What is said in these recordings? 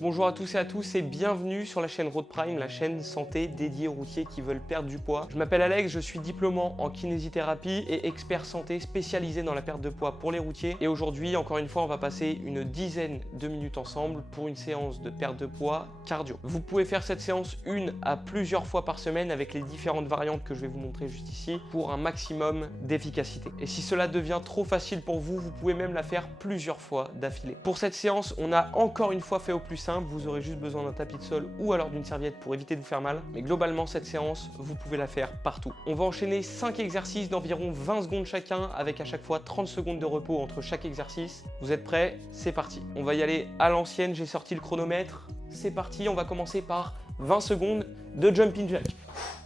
Bonjour à tous et à tous et bienvenue sur la chaîne Road Prime, la chaîne santé dédiée aux routiers qui veulent perdre du poids. Je m'appelle Alex, je suis diplômant en kinésithérapie et expert santé spécialisé dans la perte de poids pour les routiers. Et aujourd'hui, encore une fois, on va passer une dizaine de minutes ensemble pour une séance de perte de poids cardio. Vous pouvez faire cette séance une à plusieurs fois par semaine avec les différentes variantes que je vais vous montrer juste ici pour un maximum d'efficacité. Et si cela devient trop facile pour vous, vous pouvez même la faire plusieurs fois d'affilée. Pour cette séance, on a encore une fois fait au plus simple, vous aurez juste besoin d'un tapis de sol ou alors d'une serviette pour éviter de vous faire mal. Mais globalement, cette séance, vous pouvez la faire partout. On va enchaîner 5 exercices d'environ 20 secondes chacun avec à chaque fois 30 secondes de repos entre chaque exercice. Vous êtes prêts? C'est parti. On va y aller à l'ancienne, j'ai sorti le chronomètre. C'est parti, on va commencer par 20 secondes de jumping jack.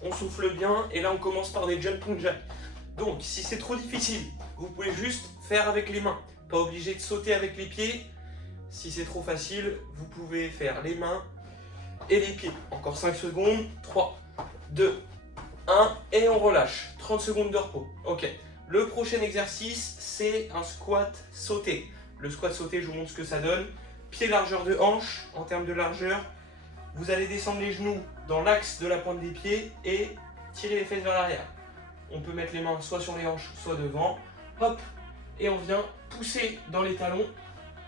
On souffle bien et là on commence par des jumping jack. Donc si c'est trop difficile, vous pouvez juste faire avec les mains. Pas obligé de sauter avec les pieds. Si c'est trop facile, vous pouvez faire les mains et les pieds. Encore 5 secondes. 3, 2, 1 et on relâche. 30 secondes de repos. Ok. Le prochain exercice, c'est un squat sauté. Le squat sauté, je vous montre ce que ça donne. Pied largeur de hanche. En termes de largeur, vous allez descendre les genoux dans l'axe de la pointe des pieds et tirer les fesses vers l'arrière. On peut mettre les mains soit sur les hanches, soit devant. Hop. Et on vient pousser dans les talons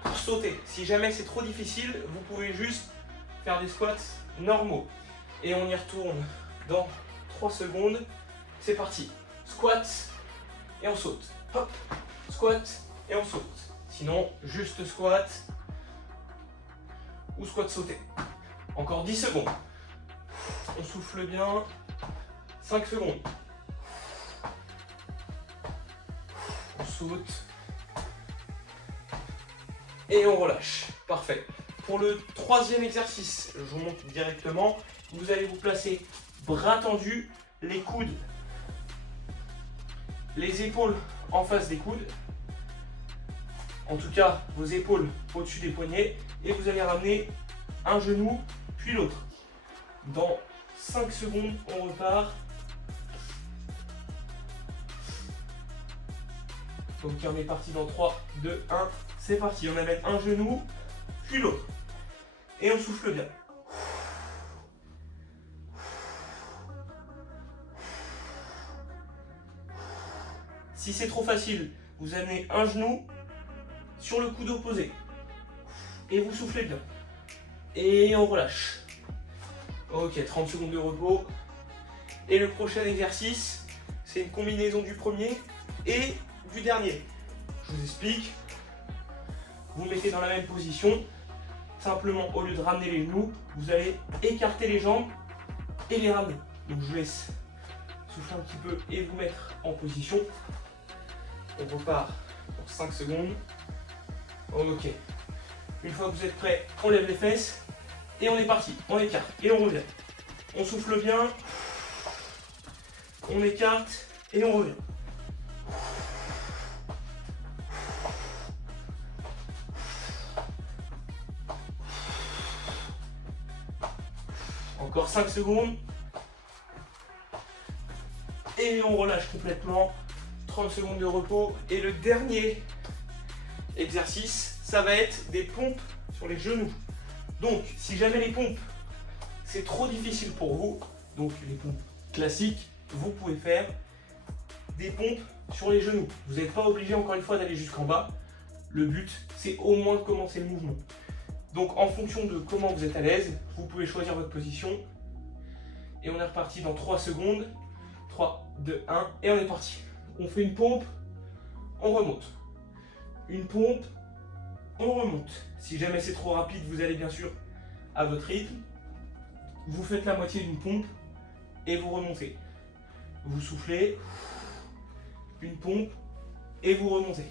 pour sauter. Si jamais c'est trop difficile, vous pouvez juste faire des squats normaux. Et on y retourne dans 3 secondes. C'est parti. Squat et on saute. Hop. Squat et on saute. Sinon, juste squat ou squat sauté. Encore 10 secondes. On souffle bien. 5 secondes. On saute. Et on relâche. Parfait. Pour le troisième exercice, je vous montre directement. Vous allez vous placer bras tendus, les coudes, les épaules en face des coudes. En tout cas, vos épaules au-dessus des poignets. Et vous allez ramener un genou, puis l'autre. Dans 5 secondes, on repart. Donc on est parti dans 3, 2, 1. C'est parti, on amène un genou, puis l'autre. Et on souffle bien. Si c'est trop facile, vous amenez un genou sur le coude opposé. Et vous soufflez bien. Et on relâche. Ok, 30 secondes de repos. Et le prochain exercice, c'est une combinaison du premier et du dernier. Je vous explique. Vous mettez dans la même position. Simplement, au lieu de ramener les genoux, vous allez écarter les jambes et les ramener. Donc je vous laisse souffler un petit peu et vous mettre en position. On repart pour 5 secondes. Ok. Une fois que vous êtes prêts, on lève les fesses et on est parti. On écarte et on revient. On souffle bien. On écarte et on revient. Encore 5 secondes. Et on relâche complètement. 30 secondes de repos. Et le dernier exercice, ça va être des pompes sur les genoux. Donc, si jamais les pompes, c'est trop difficile pour vous, donc les pompes classiques, vous pouvez faire des pompes sur les genoux. Vous n'êtes pas obligé, encore une fois, d'aller jusqu'en bas. Le but, c'est au moins de commencer le mouvement. Donc en fonction de comment vous êtes à l'aise, vous pouvez choisir votre position. Et on est reparti dans 3 secondes. 3, 2, 1 et on est parti. On fait une pompe, on remonte. Une pompe, on remonte. Si jamais c'est trop rapide, vous allez bien sûr à votre rythme. Vous faites la moitié d'une pompe et vous remontez. Vous soufflez, une pompe et vous remontez.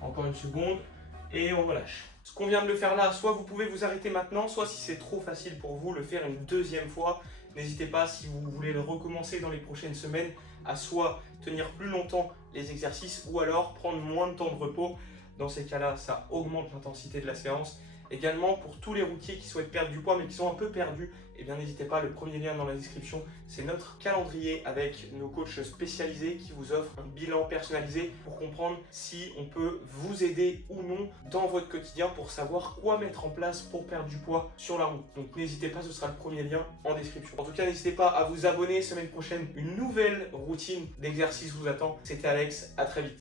Encore une seconde et on relâche. Ce qu'on vient de le faire là, soit vous pouvez vous arrêter maintenant, soit si c'est trop facile pour vous, le faire une deuxième fois. N'hésitez pas, si vous voulez le recommencer dans les prochaines semaines, à soit tenir plus longtemps les exercices ou alors prendre moins de temps de repos. Dans ces cas-là, ça augmente l'intensité de la séance Également, pour tous les routiers qui souhaitent perdre du poids mais qui sont un peu perdus, eh bien n'hésitez pas, le premier lien dans la description, c'est notre calendrier avec nos coachs spécialisés qui vous offrent un bilan personnalisé pour comprendre si on peut vous aider ou non dans votre quotidien pour savoir quoi mettre en place pour perdre du poids sur la route. Donc n'hésitez pas, ce sera le premier lien en description. En tout cas, n'hésitez pas à vous abonner. Semaine prochaine, une nouvelle routine d'exercice vous attend. C'était Alex, à très vite.